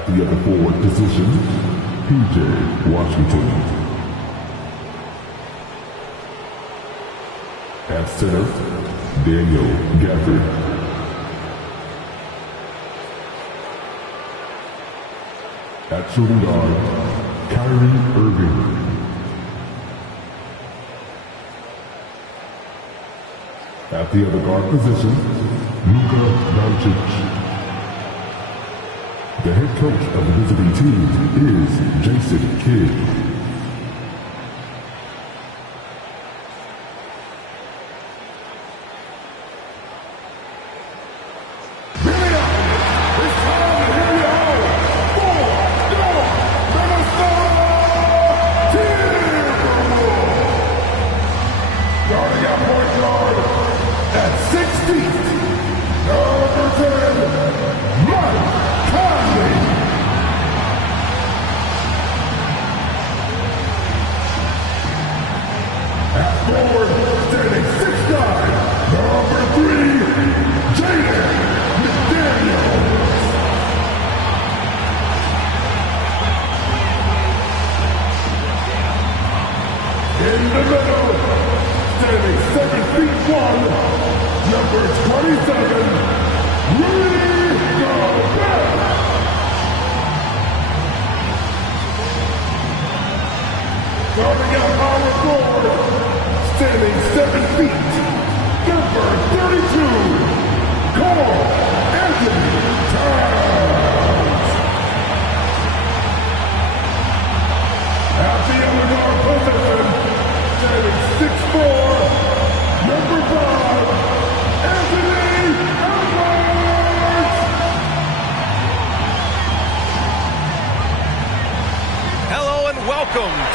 At the other forward position, PJ Washington. At center, Daniel Gafford. At shooting guard, Kyrie Irving. At the other guard position, Luka Doncic. The head coach of the visiting team is Jason Kidd.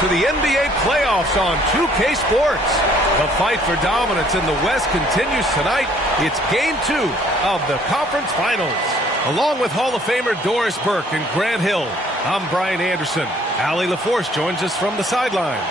To the NBA playoffs on 2K Sports. The fight for dominance in the West continues tonight. It's Game 2 of the Conference Finals. Along with Hall of Famer Doris Burke and Grant Hill, I'm Brian Anderson. Allie LaForce joins us from the sidelines.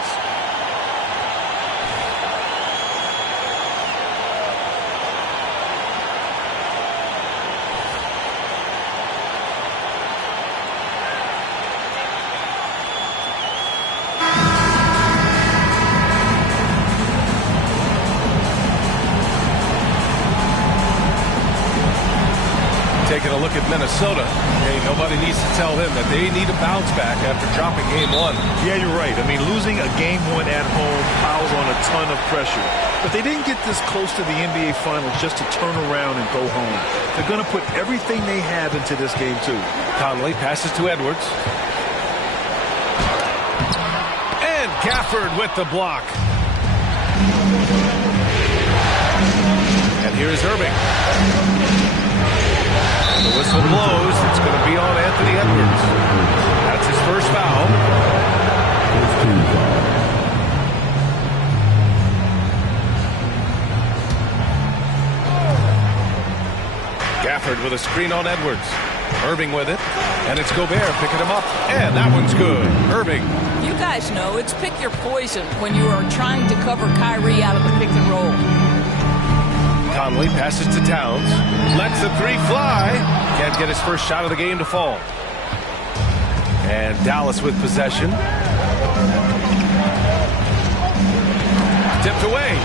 Taking a look at Minnesota, hey, nobody needs to tell them that they need a bounce back after dropping Game 1. Yeah, you're right. I mean, losing a Game 1 at home piles on a ton of pressure. But they didn't get this close to the NBA Finals just to turn around and go home. They're going to put everything they have into this game, too. Conley passes to Edwards. And Gafford with the block. And here's Irving. The whistle blows. It's going to be on Anthony Edwards. That's his first foul. Gafford with a screen on Edwards. Irving with it. And it's Gobert picking him up. And that one's good. Irving. You guys know it's pick your poison when you are trying to cover Kyrie out of the pick and roll. Conley passes to Towns. Lets the three fly. Can't get his first shot of the game to fall. And Dallas with possession. Tipped away.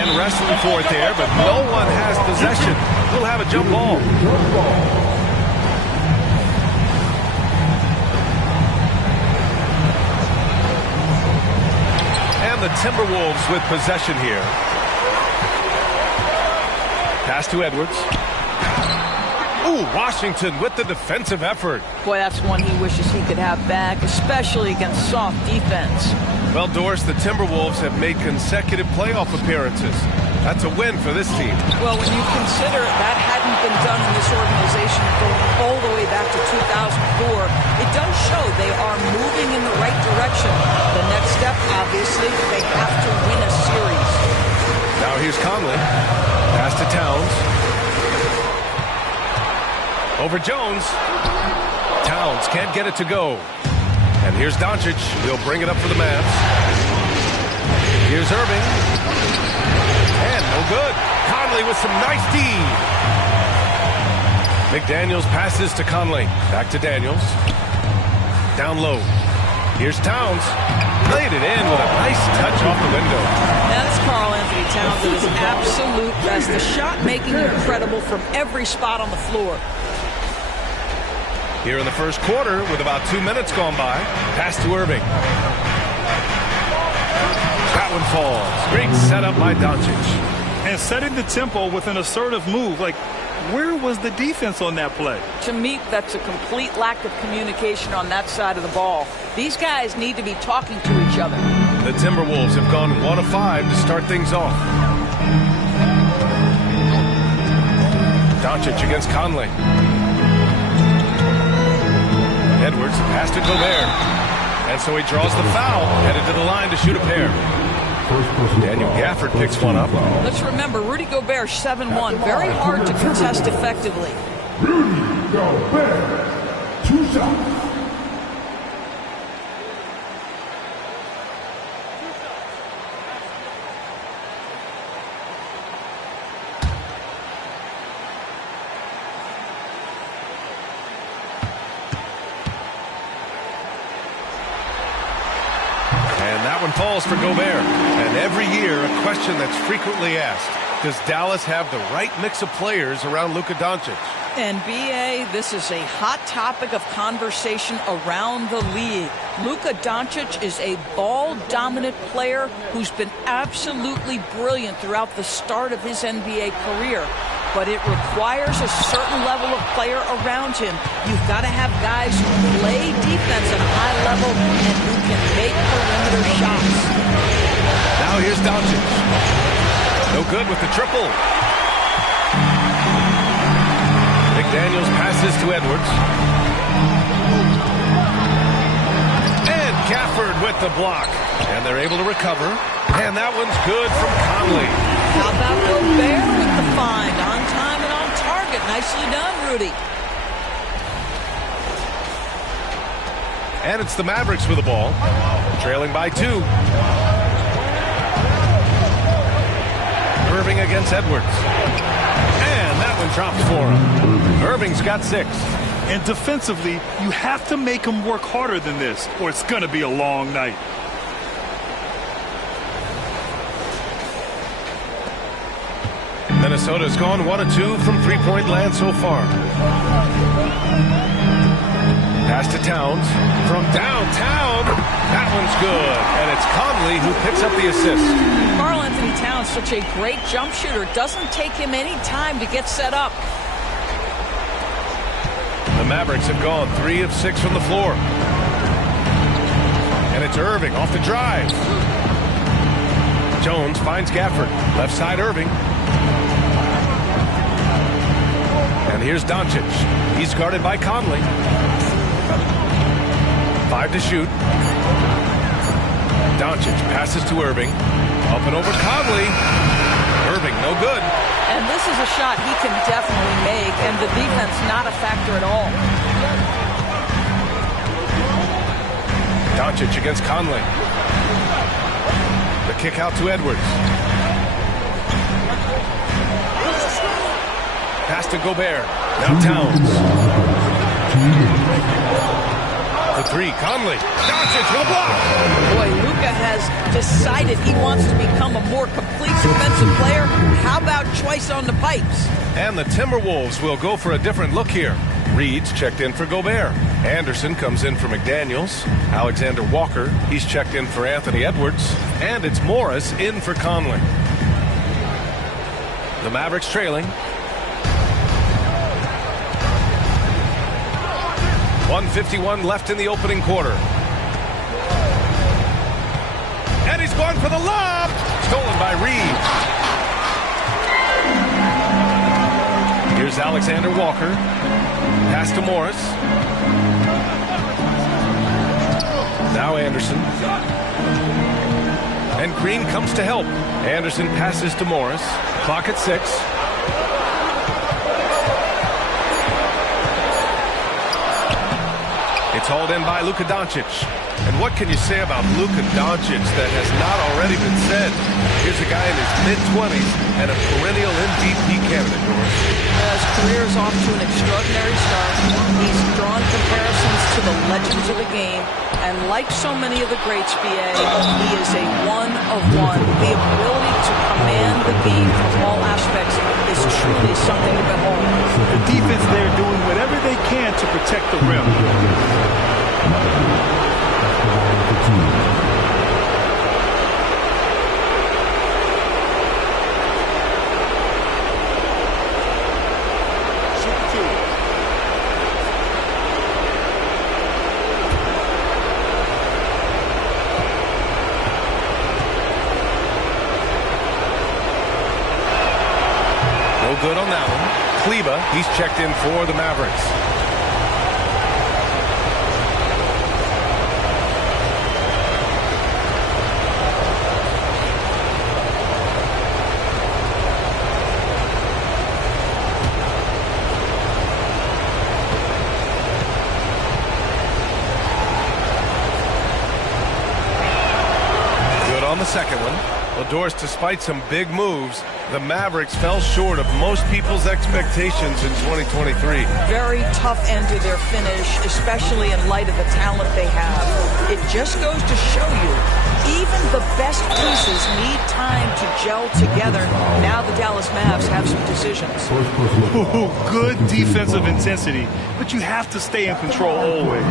And wrestling for it there, but no one has possession. We'll have a jump ball. And the Timberwolves with possession here. Pass to Edwards. Ooh, Washington with the defensive effort. Boy, that's one he wishes he could have back, especially against soft defense. Well, Doris, the Timberwolves have made consecutive playoff appearances. That's a win for this team. Well, when you consider that hadn't been done in this organization going all the way back to 2004, it does show they are moving in the right direction. The next step, obviously, they have to win a series. Now here's Conley. Pass to Towns. Over Jones. Towns can't get it to go. And here's Doncic. He'll bring it up for the Mavs. Here's Irving. And no good. Conley with some nice D. McDaniels passes to Conley. Back to Daniels. Down low. Here's Towns. Played it in with a nice touch off the window. That's Karl-Anthony Towns at his absolute best. The shot making incredible from every spot on the floor. Here in the first quarter with about 2 minutes gone by. Pass to Irving. That one falls. Great setup by Doncic. And setting the tempo with an assertive move. Like, where was the defense on that play? To me, that's a complete lack of communication on that side of the ball. These guys need to be talking to each other. The Timberwolves have gone 1 of 5 to start things off. Doncic against Conley. Edwards pass to Gobert. And so he draws the foul, headed to the line to shoot a pair. Daniel Gafford picks one up. Let's remember, Rudy Gobert 7-1. Very hard to contest effectively. Rudy Gobert. 2 shots. Falls for Gobert. And every year, a question that's frequently asked. Does Dallas have the right mix of players around Luka Doncic? NBA, this is a hot topic of conversation around the league. Luka Doncic is a ball-dominant player who's been absolutely brilliant throughout the start of his NBA career. But it requires a certain level of player around him. You've got to have guys who play defense at a high level and who can make perimeter shots. Now here's Doncic. No good with the triple. McDaniels passes to Edwards. And Gafford with the block. And they're able to recover. And that one's good from Conley. How about Gobert with the find? On time and on target. Nicely done, Rudy. And it's the Mavericks with the ball. Trailing by 2. Irving against Edwards. And that one drops for him. Irving's got 6. And defensively, you have to make him work harder than this, or it's going to be a long night. Minnesota's gone 1 of 2 from three-point land so far. Pass to Towns from downtown. That one's good. And it's Conley who picks up the assist. Karl-Anthony Towns, such a great jump shooter. Doesn't take him any time to get set up. The Mavericks have gone 3 of 6 from the floor. And it's Irving off the drive. Jones finds Gafford. Left side Irving. And here's Doncic. He's guarded by Conley. 5 to shoot. Doncic passes to Irving. Up and over Conley. Irving, no good. And this is a shot he can definitely make, and the defense not a factor at all. Doncic against Conley. The kick out to Edwards. Pass to Gobert. Now Towns. For 3, Conley. Doncic with a block. Boy, Luka has decided he wants to become a more complete defensive player. How about choice on the pipes? And the Timberwolves will go for a different look here. Reed's checked in for Gobert. Anderson comes in for McDaniels. Alexander Walker, he's checked in for Anthony Edwards. And it's Morris in for Conley. The Mavericks trailing. 1:51 left in the opening quarter. And he's going for the lob. Stolen by Reed. Here's Alexander Walker. Pass to Morris. Now Anderson. And Green comes to help. Anderson passes to Morris. Clock at 6. It's hauled in by Luka Doncic. And what can you say about Luka Doncic that has not already been said? Here's a guy in his mid-20s and a perennial MVP candidate, Doris. His career is off to an extraordinary start. He's drawn comparisons to the legends of the game, and like so many of the greats, BA, he is a one-of-one. The ability to command the game from all aspects is truly something to behold. The defense there doing whatever they can to protect the rim. Good on that one. Kleba, he's checked in for the Mavericks. Good on the second one. Well, Doris, despite some big moves, the Mavericks fell short of most people's expectations in 2023. Very tough end to their finish, especially in light of the talent they have. It just goes to show you, even the best pieces need time to gel together. Now the Dallas Mavs have some decisions. Ooh, good defensive intensity, but you have to stay in control always.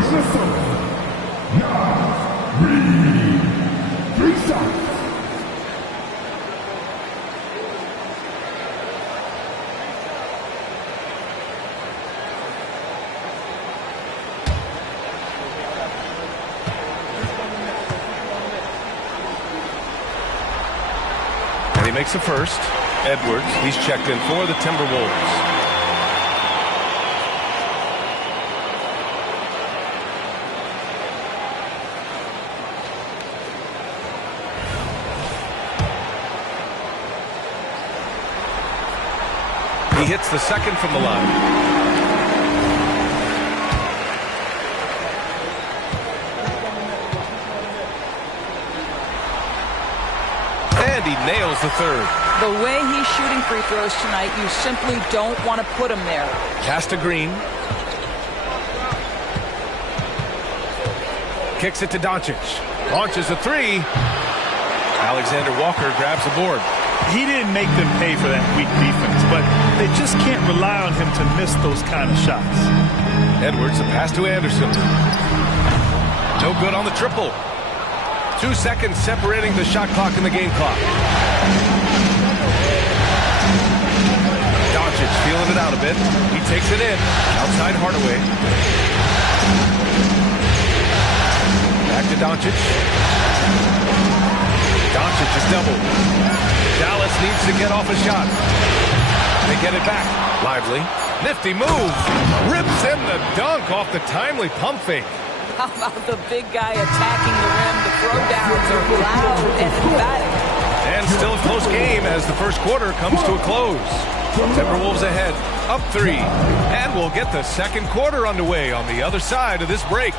Makes a first. Edwards, he's checked in for the Timberwolves. He hits the second from the line. And he nails the third. The way he's shooting free throws tonight, you simply don't want to put him there. Pass to Green. Kicks it to Doncic. Launches a three. Alexander Walker grabs the board. He didn't make them pay for that weak defense, but they just can't rely on him to miss those kind of shots. Edwards, a pass to Anderson. No good on the triple. 2 seconds separating the shot clock and the game clock. Doncic feeling it out a bit. He takes it in. Outside Hardaway. Back to Doncic. Doncic is doubled. Dallas needs to get off a shot. They get it back. Lively. Nifty move. Rips in the dunk off the timely pump fake. How about the big guy attacking the rim? The throwdowns are loud and emphatic. And still a close game as the first quarter comes to a close. Timberwolves ahead, up 3. And we'll get the second quarter underway on the other side of this break.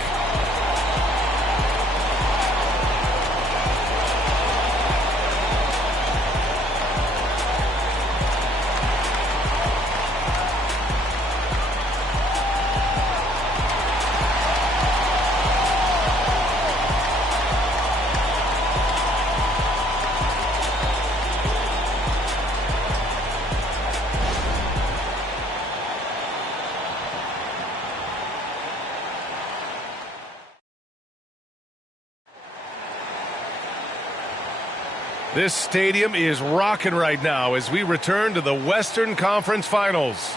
This stadium is rocking right now as we return to the Western Conference Finals.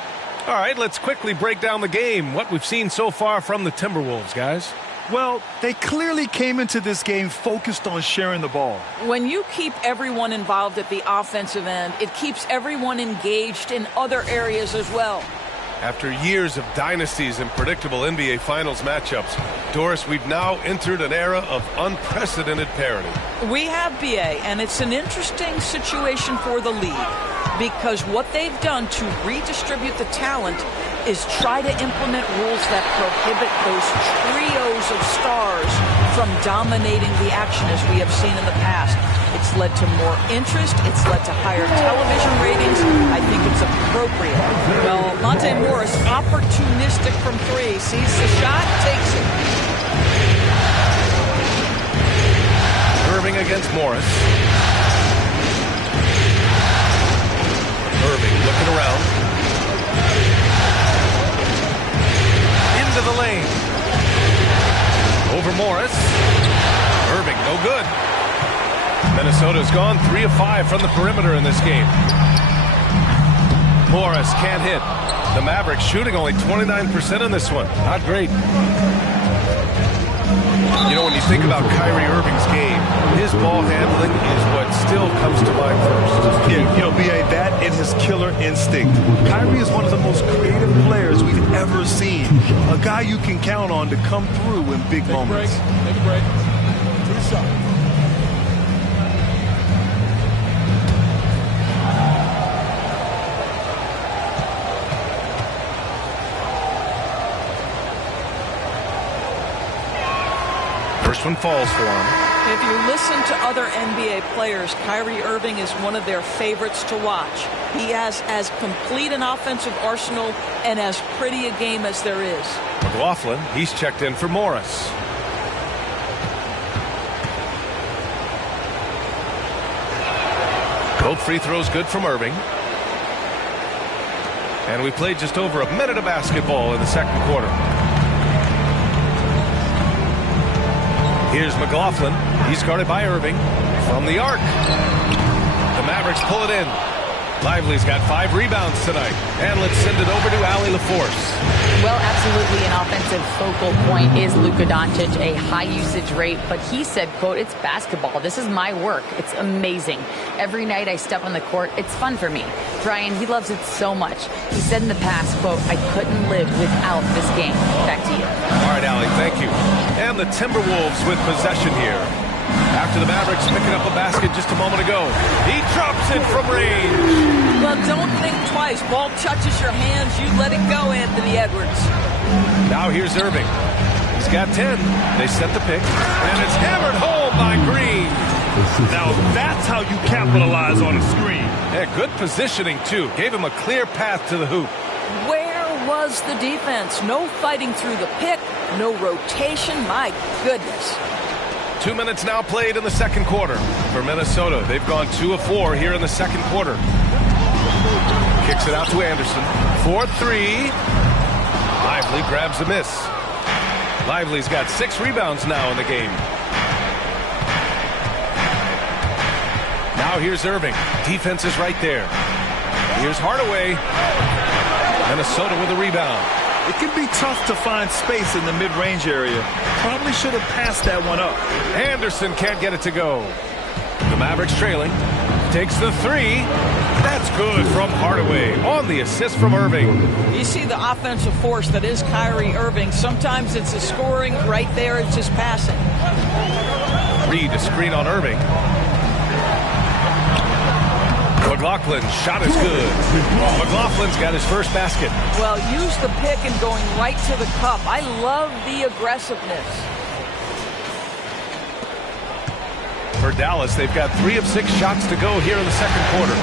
All right, let's quickly break down the game, what we've seen so far from the Timberwolves, guys. Well, they clearly came into this game focused on sharing the ball. When you keep everyone involved at the offensive end, it keeps everyone engaged in other areas as well. After years of dynasties and predictable NBA Finals matchups, Doris, we've now entered an era of unprecedented parity. We have, BA, and it's an interesting situation for the league because what they've done to redistribute the talent is try to implement rules that prohibit those trios of stars from dominating the action as we have seen in the past. It's led to more interest. It's led to higher television ratings. I think it's appropriate. Well, Monte Morris, opportunistic from three, sees the shot, takes it. Irving against Morris. Irving looking around. Into the lane. Over Morris. Irving, no good. Minnesota's gone 3 of 5 from the perimeter in this game. Morris can't hit. The Mavericks shooting only 29% in this one. Not great. You know, when you think about Kyrie Irving's game, his ball handling is what still comes to mind first. Yeah, you know, B.A., that and his killer instinct. Kyrie is one of the most creative players we've ever seen. A guy you can count on to come through in big moments. Take a break. To the shot. First one falls for him. If you listen to other NBA players, Kyrie Irving is one of their favorites to watch. He has as complete an offensive arsenal and as pretty a game as there is. McLaughlin, he's checked in for Morris. Both free throws good from Irving. And we played just over a minute of basketball in the second quarter. Here's McLaughlin. He's guarded by Irving from the arc. The Mavericks pull it in. Lively's got 5 rebounds tonight. And let's send it over to Allie LaForce. Well, absolutely an offensive focal point is Luka Doncic, a high usage rate. But he said, quote, "It's basketball. This is my work. It's amazing. Every night I step on the court, it's fun for me." Brian, he loves it so much. He said in the past, quote, "I couldn't live without this game." Back to you. All right, Allie, thank you. And the Timberwolves with possession here. After the Mavericks picking up a basket just a moment ago. He drops it from range. Well, don't think twice. Ball touches your hands, you let it go, Anthony Edwards. Now here's Irving. He's got 10. They set the pick. And it's hammered home by Green. Now that's how you capitalize on a screen. Yeah, good positioning, too. Gave him a clear path to the hoop. Where was the defense? No fighting through the pick, no rotation. My goodness. 2 minutes now played in the second quarter. For Minnesota, they've gone 2 of 4 here in the second quarter. Kicks it out to Anderson. 4-3. Lively grabs the miss. Lively's got 6 rebounds now in the game. Now here's Irving. Defense is right there. Here's Hardaway. Minnesota with a rebound. It can be tough to find space in the mid-range area. Probably should have passed that one up. Anderson can't get it to go. The Mavericks trailing. Takes the 3. That's good from Hardaway on the assist from Irving. You see the offensive force that is Kyrie Irving. Sometimes it's the scoring. Right there, it's just passing. Reed a screen on Irving. McLaughlin's shot is good. McLaughlin's got his first basket. Well, use the pick and going right to the cup. I love the aggressiveness. For Dallas, they've got 3 of 6 shots to go here in the second quarter.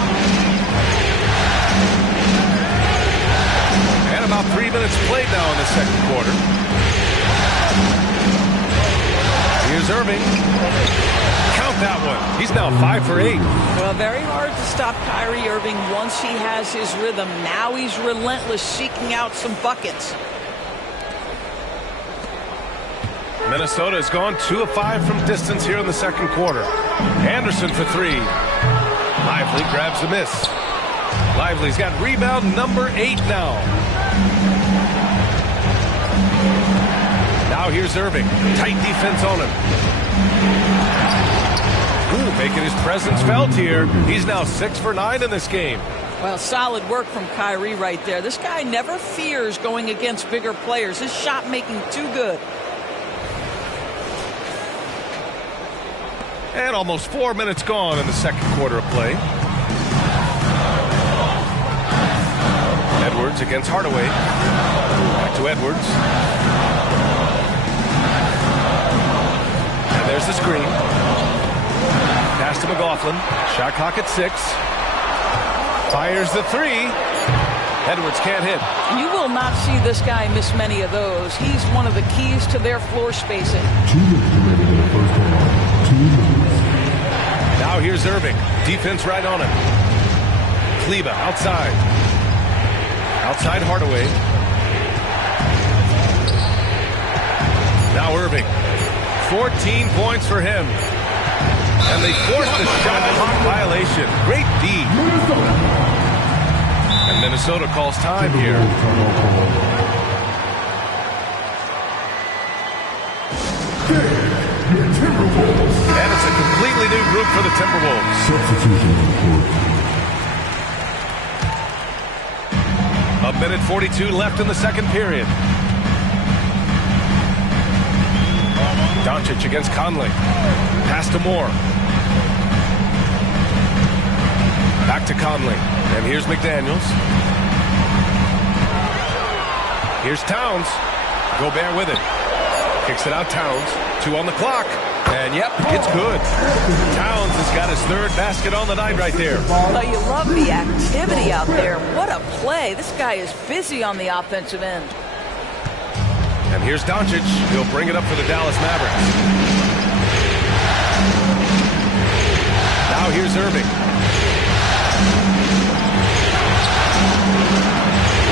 And about 3 minutes played now in the second quarter. Here's Irving. Count that one. He's now 5 for 8. Well, very hard to stop Kyrie Irving once he has his rhythm. Now he's relentless, seeking out some buckets. Minnesota has gone 2 of 5 from distance here in the second quarter. Anderson for 3. Lively grabs the miss. Lively's got rebound number 8 now. Now here's Irving. Tight defense on him. Ooh, making his presence felt here. He's now 6 for 9 in this game. Well, solid work from Kyrie right there. This guy never fears going against bigger players. His shot making too good. And almost 4 minutes gone in the second quarter of play. Edwards against Hardaway. Back to Edwards. And there's the screen. Pass to McLaughlin. Shot clock at 6. Fires the three. Edwards can't hit. You will not see this guy miss many of those. He's one of the keys to their floor spacing. 2 minutes remaining in the first half. 2 minutes. Now here's Irving. Defense right on him. Kleba outside. Outside Hardaway. Now Irving. 14 points for him. And they forced the shot clock violation. Great D. And Minnesota calls time here. And it's a completely new group for the Timberwolves. Substitution report. A minute 42 left in the second period. Doncic against Conley. Pass to Moore. Back to Conley. And here's McDaniels. Here's Towns. Gobert with it. Kicks it out Towns. 2 on the clock. And yep, it's good. Towns has got his third basket on the night right there. Well, you love the activity out there. What a play. This guy is busy on the offensive end. And here's Doncic. He'll bring it up for the Dallas Mavericks. Now here's Irving.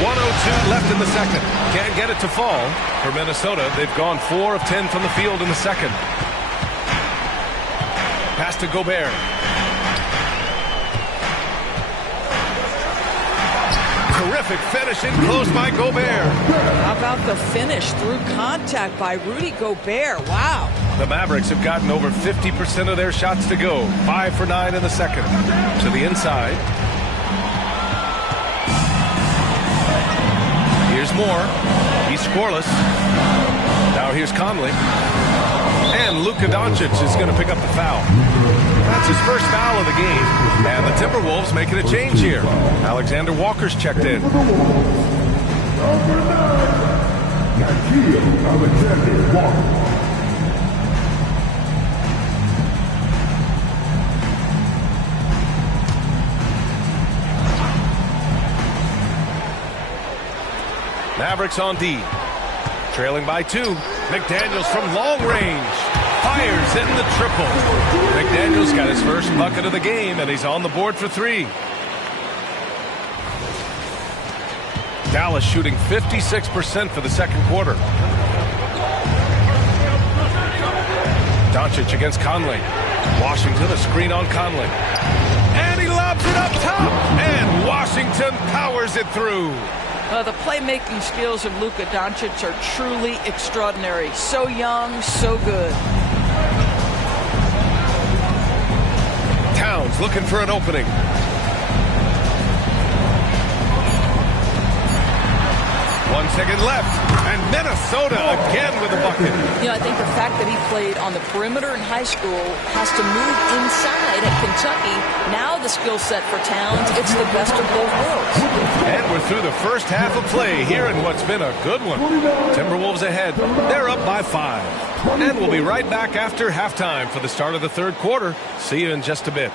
1:02 left in the second. Can't get it to fall. For Minnesota, they've gone 4 of 10 from the field in the second. Pass to Gobert. Terrific finish in close by Gobert. How about the finish through contact by Rudy Gobert? Wow. The Mavericks have gotten over 50% of their shots to go. 5 for 9 in the second. To the inside. Here's Moore. He's scoreless. Now here's Conley. And Luka Doncic is going to pick up the foul. That's his first foul of the game. And the Timberwolves making a change here. Alexander Walker's checked in. Number 9, Alexander Walker. Mavericks on D. Trailing by 2. McDaniels from long range. Fires in the triple. McDaniels got his first bucket of the game, and he's on the board for 3. Dallas shooting 56% for the second quarter. Doncic against Conley. Washington a screen on Conley. And he lobs it up top. And Washington powers it through. The playmaking skills of Luka Doncic are truly extraordinary. So young, so good. Towns looking for an opening. One second left, and Minnesota again with a bucket. You know, I think the fact that he played on the perimeter in high school has to move inside at Kentucky. Now the skill set for Towns, it's the best of both worlds. And we're through the first half of play here in what's been a good one. Timberwolves ahead. They're up by 5. And we'll be right back after halftime for the start of the third quarter. See you in just a bit.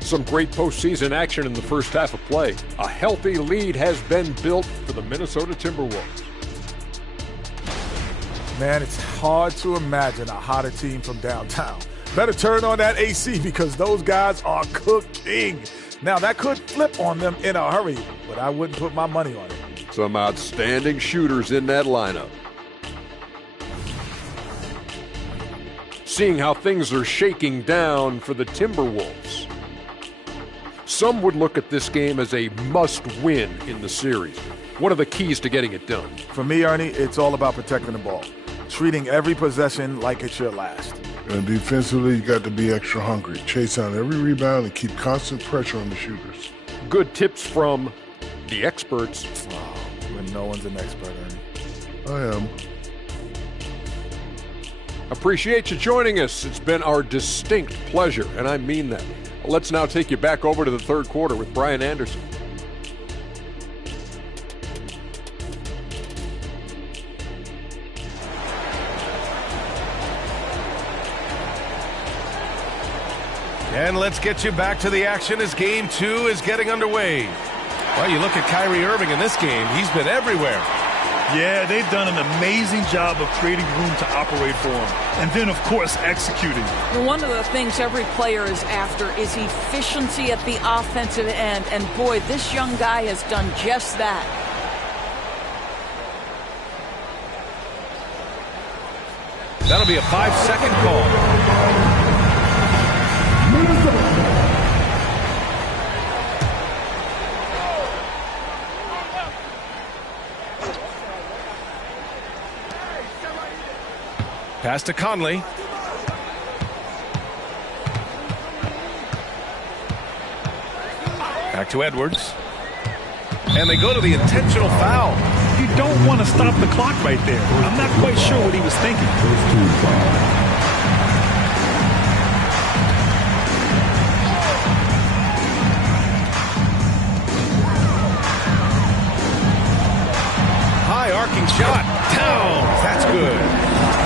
Some great postseason action in the first half of play. A healthy lead has been built for the Minnesota Timberwolves. Man, it's hard to imagine a hotter team from downtown. Better turn on that AC because those guys are cooking. Now, that could flip on them in a hurry, but I wouldn't put my money on it. Some outstanding shooters in that lineup. Seeing how things are shaking down for the Timberwolves. Some would look at this game as a must-win in the series. What are the keys to getting it done? For me, Ernie, it's all about protecting the ball. Treating every possession like it's your last. And defensively, you got to be extra hungry. Chase down every rebound and keep constant pressure on the shooters. Good tips from the experts. Oh, when no one's an expert, Ernie. I am. Appreciate you joining us. It's been our distinct pleasure, and I mean that. Let's now take you back over to the third quarter with Brian Anderson. And let's get you back to the action as Game 2 is getting underway. Well, you look at Kyrie Irving in this game. He's been everywhere. Yeah, they've done an amazing job of creating room to operate for him. And then, of course, executing. One of the things every player is after is efficiency at the offensive end. And, boy, this young guy has done just that. That'll be a 5-second call. Pass to Conley. Back to Edwards. And they go to the intentional foul. You don't want to stop the clock right there. I'm not quite sure what he was thinking. High arcing shot. Towns. That's good.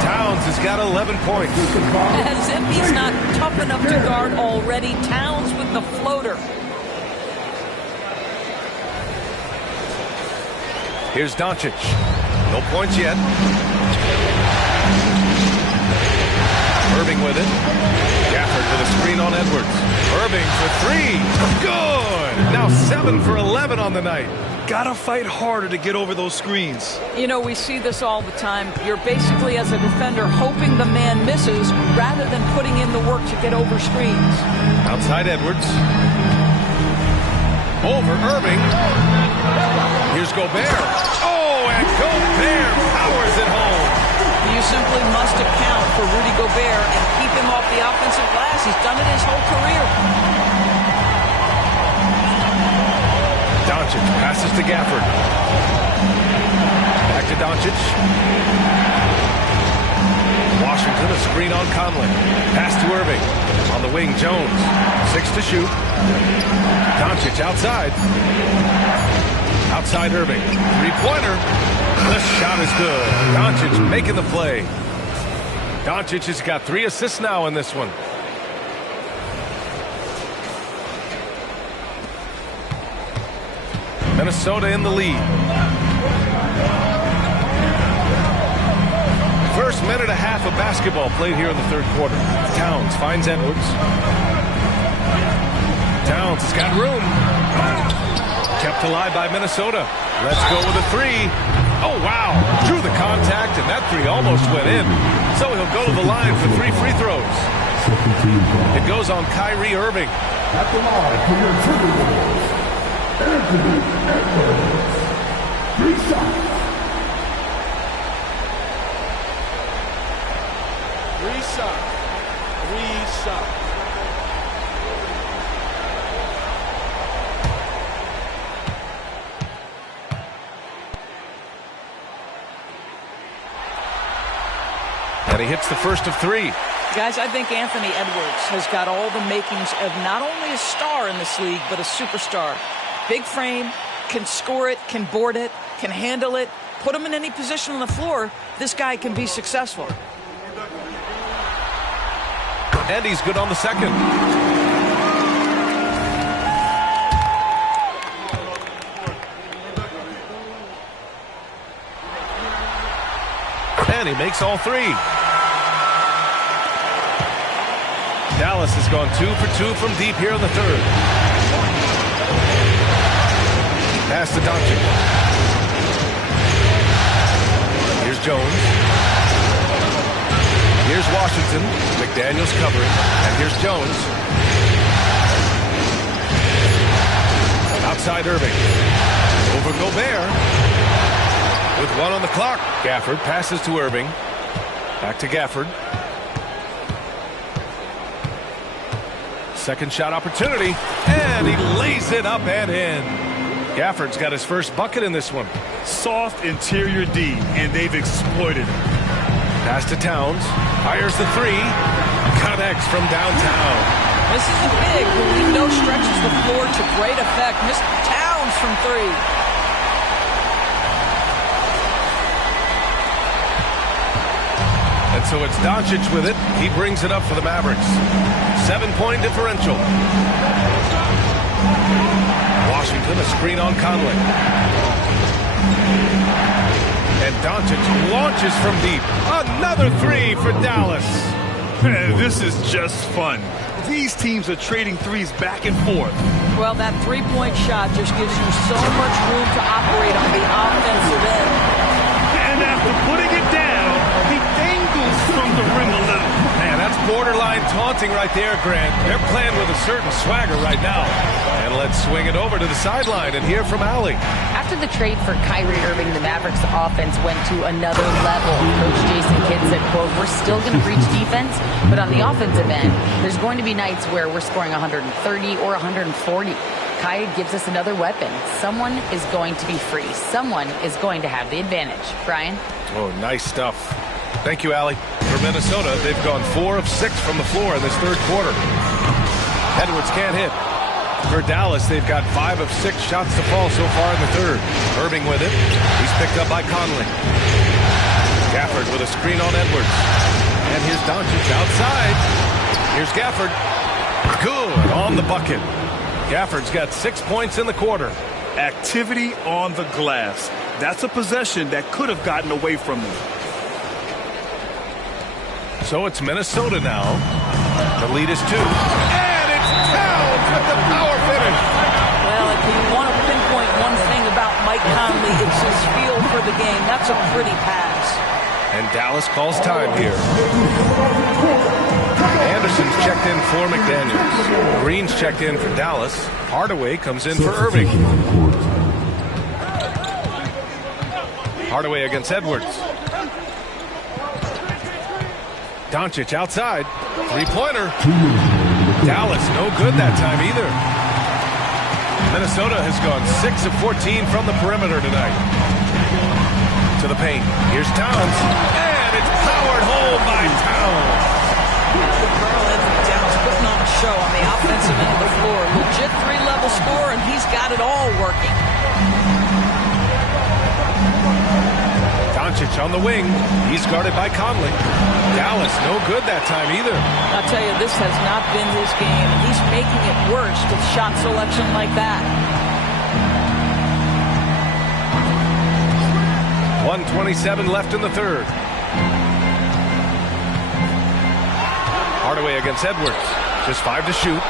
Towns has got 11 points. As if he's not tough enough to guard already. Towns with the floater. Here's Doncic. No points yet. Irving with it. Gafford with a screen on Edwards. Irving for three. Good. Now 7 for 11 on the night. Gotta fight harder to get over those screens. You know, we see this all the time. You're basically, as a defender, hoping the man misses rather than putting in the work to get over screens. Outside Edwards. Over Irving. Here's Gobert. Oh, and Gobert powers it home. You simply must account for Rudy Gobert and keep him off the offensive glass. He's done it his whole career. Doncic passes to Gafford. Back to Doncic. Washington, a screen on Conley. Pass to Irving. On the wing, Jones. 6 to shoot. Doncic outside. Outside Irving. Three-pointer. The shot is good. Doncic making the play. Doncic has got 3 assists now in this one. Minnesota in the lead. First minute and a half of basketball played here in the third quarter. Towns finds Edwards. Towns has got room. Kept alive by Minnesota. Let's go with a three. Oh, wow. Drew the contact, and that three almost went in. So he'll go to the line for 3 free throws. It goes on Kyrie Irving. At the line for your Timberwolves, Anthony Edwards. 3 shots. 3 shots. 3 shots. And he hits the first of 3. Guys, I think Anthony Edwards has got all the makings of not only a star in this league, but a superstar. Big frame, can score it, can board it, can handle it, put him in any position on the floor. This guy can be successful. And he's good on the second. And he makes all 3. Dallas has gone 2 for 2 from deep here in the third. Pass to Doncic. Here's Jones. Here's Washington. McDaniels covering. And here's Jones. Outside Irving. Over Gobert. With 1 on the clock. Gafford passes to Irving. Back to Gafford. Second shot opportunity, and he lays it up and in. Gafford's got his first bucket in this one. Soft interior D, and they've exploited it. Pass to Towns. Fires the three. Connects from downtown. This is a big who we know stretches the floor to great effect. Mr. Towns from three. And so it's Doncic with it. He brings it up for the Mavericks. 7-point differential. Washington, a screen on Conley. And Doncic launches from deep. Another three for Dallas. This is just fun. These teams are trading threes back and forth. Well, that three-point shot just gives you so much room to operate on the offensive end. And after putting it down, he dangles from the rim a little. Man, that's borderline taunting right there, Grant. They're playing with a certain swagger right now. And let's swing it over to the sideline and hear from Allie. After the trade for Kyrie Irving, the Mavericks offense went to another level. Coach Jason Kidd said, quote, "We're still going to preach defense, but on the offensive end, there's going to be nights where we're scoring 130 or 140. Kyrie gives us another weapon. Someone is going to be free. Someone is going to have the advantage." Brian? Oh, nice stuff. Thank you, Allie. For Minnesota, they've gone 4 of 6 from the floor in this third quarter. Edwards can't hit. For Dallas, they've got 5 of 6 shots to fall so far in the third. Irving with it. He's picked up by Conley. Gafford with a screen on Edwards. And here's Doncic outside. Here's Gafford. Good on the bucket. Gafford's got 6 points in the quarter. Activity on the glass. That's a possession that could have gotten away from them. So it's Minnesota now. The lead is 2. And it's Towns with the power finish. Well, if you want to pinpoint one thing about Mike Conley, it's his feel for the game. That's a pretty pass. And Dallas calls time here. Anderson's checked in for McDaniels. Green's checked in for Dallas. Hardaway comes in for Irving. Hardaway against Edwards. Doncic outside. Three-pointer. Dallas no good that time either. Minnesota has gone 6 of 14 from the perimeter tonight. To the paint. Here's Towns. And it's powered home by Towns. Towns putting on a show on the offensive end of the floor. Legit three-level score, and he's got it all working. Doncic on the wing. He's guarded by Conley. Dallas no good that time either. I'll tell you, this has not been his game. He's making it worse with shot selection like that. 1:27 left in the third. Hardaway against Edwards. Just 5 to shoot.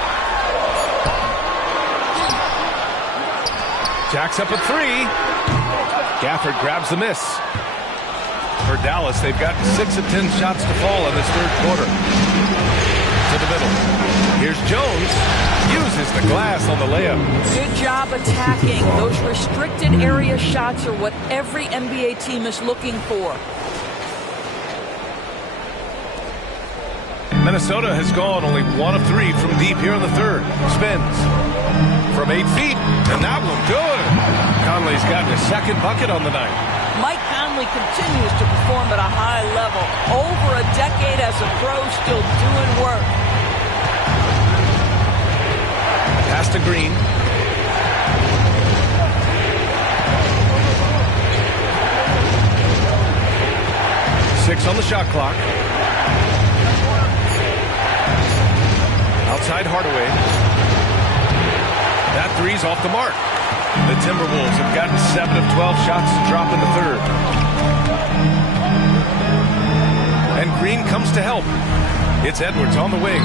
Jacks up a 3. Gafford grabs the miss. For Dallas, they've got 6 of 10 shots to fall in this third quarter. To the middle. Here's Jones. Uses the glass on the layup. Good job attacking. Those restricted area shots are what every NBA team is looking for. Minnesota has gone only 1 of 3 from deep here in the third. Spins. From 8 feet. And that one good. Conley's gotten his second bucket on the night. Mike Conley continues to perform at a high level. Over a decade as a pro, still doing work. Pass to Green. Six on the shot clock. Outside Hardaway. That three's off the mark. The Timberwolves have gotten 7 of 12 shots to drop in the third. And Green comes to help. It's Edwards on the wing.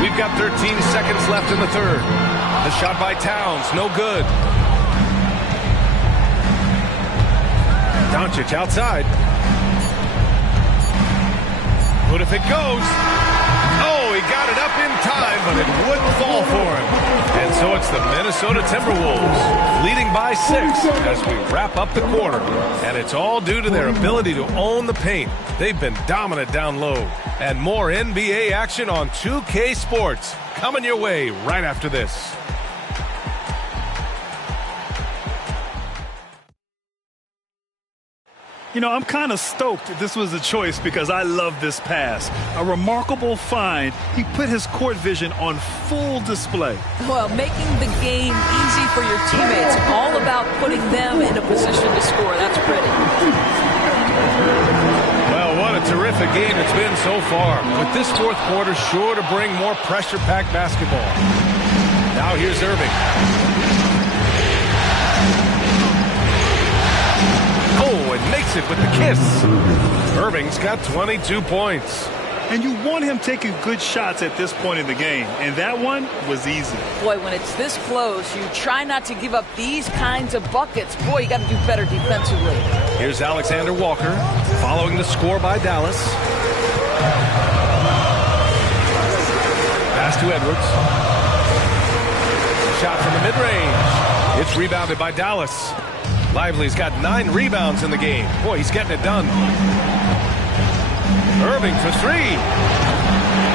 We've got 13 seconds left in the third. The shot by Towns, no good. Doncic outside. What if it goes? Oh, he got it up in time, but it wouldn't fall for him. And so it's the Minnesota Timberwolves leading by 6 as we wrap up the quarter. And it's all due to their ability to own the paint. They've been dominant down low. And more NBA action on 2K Sports coming your way right after this. You know, I'm kind of stoked this was a choice because I love this pass. A remarkable find. He put his court vision on full display. Well, making the game easy for your teammates, all about putting them in a position to score. That's pretty. Well, what a terrific game it's been so far. With this fourth quarter sure to bring more pressure-packed basketball. Now here's Irving. Oh, and makes it with the kiss. Irving's got 22 points. And you want him taking good shots at this point in the game. And that one was easy. Boy, when it's this close, you try not to give up these kinds of buckets. Boy, you got to do better defensively. Here's Alexander Walker following the score by Dallas. Pass to Edwards. Shot from the mid-range. It's rebounded by Dallas. Lively's got 9 rebounds in the game. Boy, he's getting it done. Irving for 3.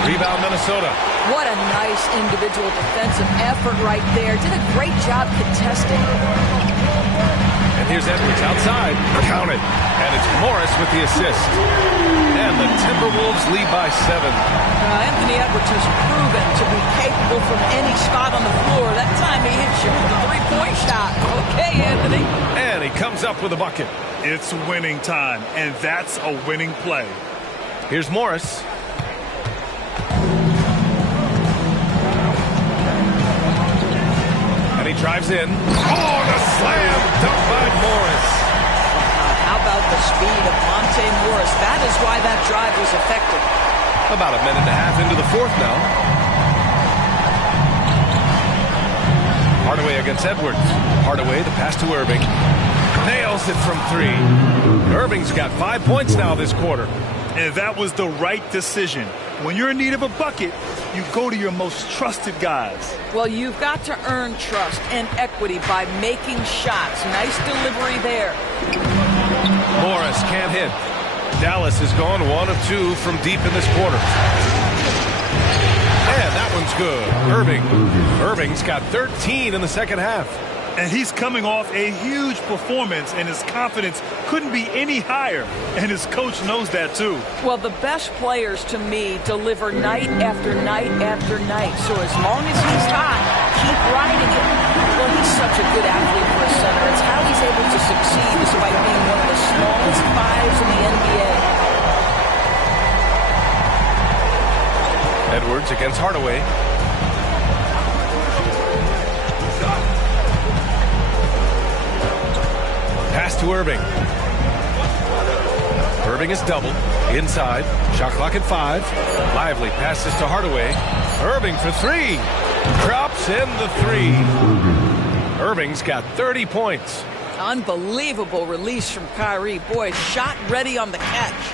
Rebound, Minnesota. What a nice individual defensive effort right there. Did a great job contesting. And here's Edwards outside. Count it. And it's Morris with the assist. And the Timberwolves lead by 7. Anthony Edwards has proven to be capable from any spot on the floor. That time he hits you with a three-point shot. Okay, Anthony. And he comes up with a bucket. It's winning time, and that's a winning play. Here's Morris. And he drives in. Oh, the slam dunk by Morris. How about the speed of Monte Morris? That is why that drive was effective. About a minute and a half into the fourth now. Hardaway against Edwards. Hardaway, the pass to Irving. Nails it from 3. Irving's got 5 points now this quarter. And that was the right decision. When you're in need of a bucket, you go to your most trusted guys. Well, you've got to earn trust and equity by making shots. Nice delivery there. Morris can't hit. Dallas has gone 1 of 2 from deep in this quarter. And that one's good. Irving's got 13 in the second half. And he's coming off a huge performance, and his confidence couldn't be any higher. And his coach knows that, too. Well, the best players, to me, deliver night after night after night. So as long as he's hot, keep riding it. Well, he's such a good athlete for a center. It's how he's able to succeed despite being one of the smallest 5s in the NBA. Edwards against Hardaway. Pass to Irving. Irving is doubled. Inside. Shot clock at 5. Lively passes to Hardaway. Irving for 3. Drops in the 3. Irving's got 30 points. Unbelievable release from Kyrie. Boy, shot ready on the catch.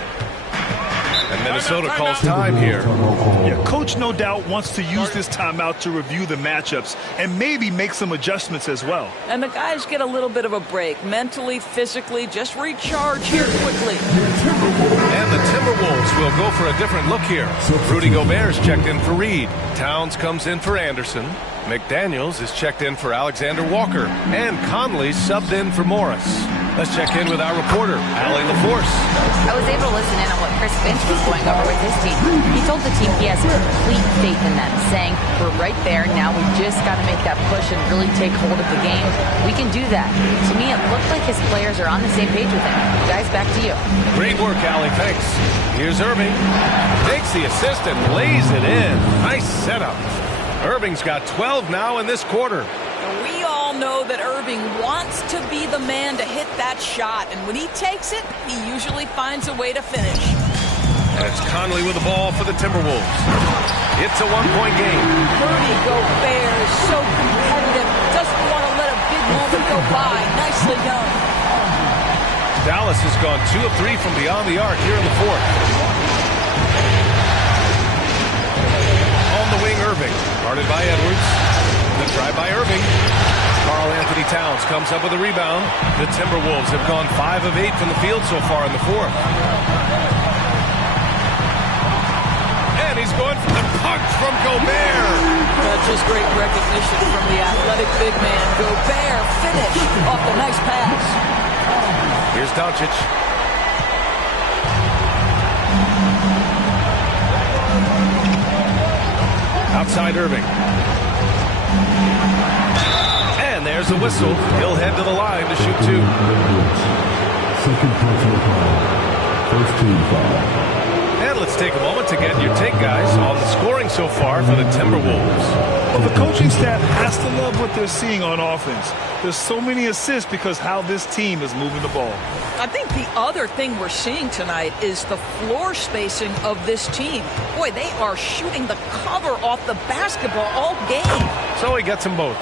And Minnesota calls time here. Yeah, coach no doubt wants to use this timeout to review the matchups and maybe make some adjustments as well. And the guys get a little bit of a break. Mentally, physically, just recharge here quickly. And the Timberwolves will go for a different look here. Rudy Gobert's checked in for Reed. Towns comes in for Anderson. McDaniels is checked in for Alexander Walker. And Conley subbed in for Morris. Let's check in with our reporter, Allie LaForce. I was able to listen in on what Chris Finch was going over with his team. He told the team he has complete faith in them, saying, we're right there, now we just got to make that push and really take hold of the game. We can do that. To me, it looked like his players are on the same page with him. Guys, back to you. Great work, Allie, thanks. Here's Irving. Takes the assist and lays it in. Nice setup. Irving's got 12 now in this quarter. We all know that Irving wants to be the man to hit that shot, and when he takes it, he usually finds a way to finish. And it's Conley with the ball for the Timberwolves. It's a one-point game. Rudy Gobert is so competitive, doesn't want to let a big moment go by. Nicely done. Dallas has gone 2 of 3 from beyond the arc here in the fourth. On the wing, Irving. Guarded by Edwards. The drive by Irving. Karl Anthony Towns comes up with a rebound. The Timberwolves have gone 5 of 8 from the field so far in the fourth. And he's going for the punch from Gobert. Just great recognition from the athletic big man. Gobert finished off the nice pass. Here's Doncic. Outside Irving. And there's the whistle. He'll head to the line to shoot 2. Second personal foul. First team foul. And let's take a moment to get your take, guys, on the scoring so far for the Timberwolves. Well, the coaching staff has to love what they're seeing on offense. There's so many assists because how this team is moving the ball. I think the other thing we're seeing tonight is the floor spacing of this team. Boy, they are shooting the cover off the basketball all game. So he gets them both.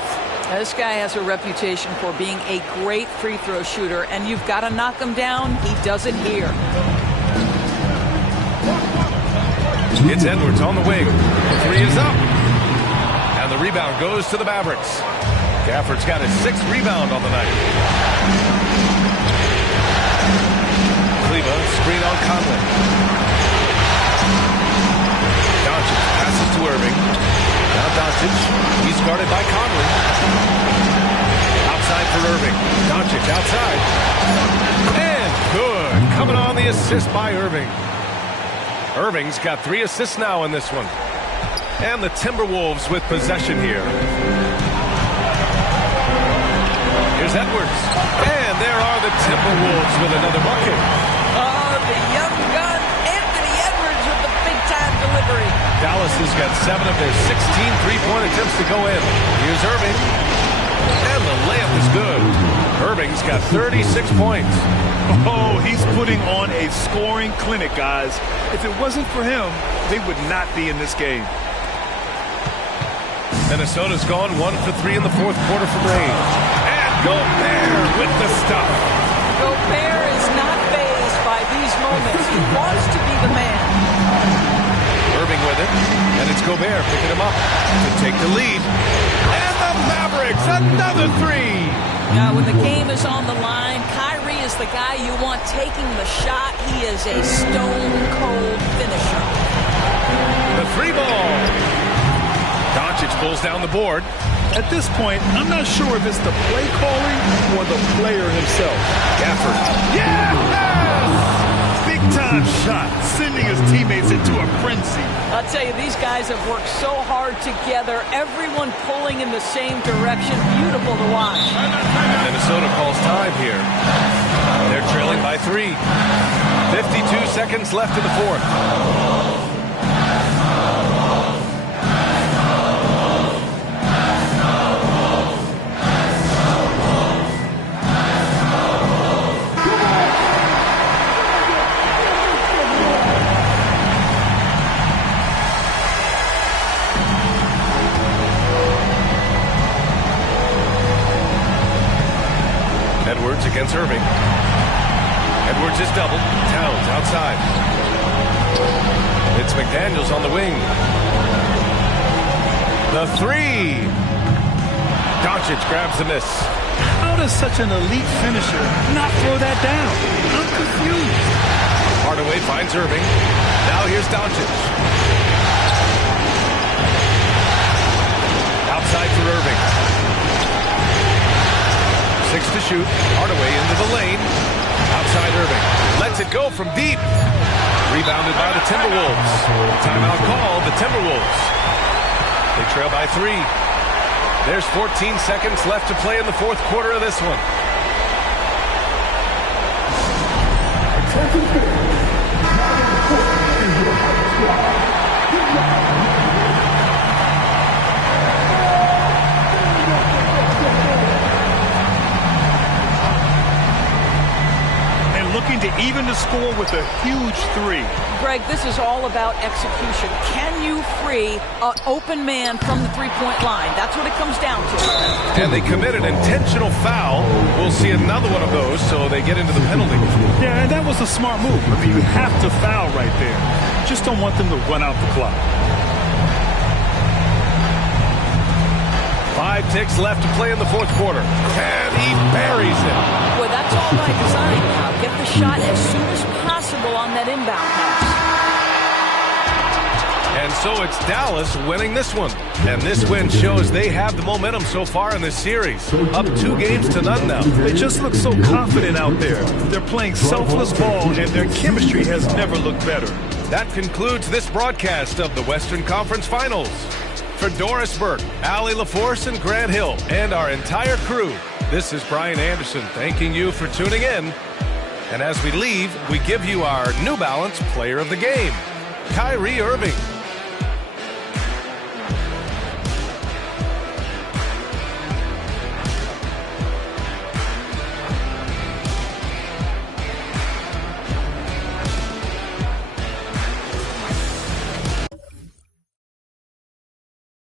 This guy has a reputation for being a great free throw shooter, and you've got to knock him down. He does it here. It's Edwards on the wing. The 3 is up. And the rebound goes to the Mavericks. Gafford's got his 6th rebound on the night. Kleba, screen on Conley. Doncic passes to Irving. Now Doncic. He's guarded by Conley. Outside for Irving. Doncic outside. And good. Coming on the assist by Irving. Irving's got 3 assists now in this one. And the Timberwolves with possession here. Here's Edwards. And there are the Timberwolves with another bucket. Oh, the young gun, Anthony Edwards with the big-time delivery. Dallas has got 7 of their 16 three-point attempts to go in. Here's Irving. And the layup is good. Irving's got 36 points. Oh, he's putting on a scoring clinic, guys. If it wasn't for him, they would not be in this game. Minnesota's gone 1 for 3 in the 4th quarter from range. And Gobert with the stuff. Gobert is not fazed by these moments. He wants to be the man. Irving with it. And it's Gobert picking him up to take the lead. And the Mavericks, another 3. Now, when the game is on the line, Kyrie is the guy you want taking the shot. He is a stone-cold finisher. The 3 ball. Doncic pulls down the board. At this point, I'm not sure if it's the play calling or the player himself. Gafford. Yes! Big-time shot, sending his teammates into a frenzy. I'll tell you, these guys have worked so hard together. Everyone pulling in the same direction. Beautiful to watch. Minnesota calls time here. They're trailing by 3. 52 seconds left in the 4th. Edwards against Irving. Edwards is doubled. Towns outside. It's McDaniels on the wing. The 3. Doncic grabs the miss. How does such an elite finisher not throw that down? I'm confused. Hardaway finds Irving. Now here's Doncic. Outside for Irving. 6 to shoot. Hardaway into the lane. Outside Irving. Lets it go from deep. Rebounded by the Timberwolves. Timeout called the Timberwolves. They trail by 3. There's 14 seconds left to play in the 4th quarter of this one. Looking to even the score with a huge 3. Greg, this is all about execution. Can you free an open man from the three-point line? That's what it comes down to. And they commit an intentional foul. We'll see another one of those, so they get into the penalty. Yeah, and that was a smart move. I mean, you have to foul right there. Just don't want them to run out the clock. 5 ticks left to play in the 4th quarter. And he buries it. Boy, that's all by design now. Get the shot as soon as possible on that inbound pass. And so it's Dallas winning this one. And this win shows they have the momentum so far in this series. Up 2 games to none now. They just look so confident out there. They're playing selfless ball, and their chemistry has never looked better. That concludes this broadcast of the Western Conference Finals. For Doris Burke, Allie LaForce, and Grant Hill, and our entire crew, this is Brian Anderson thanking you for tuning in. And as we leave, we give you our New Balance Player of the Game, Kyrie Irving.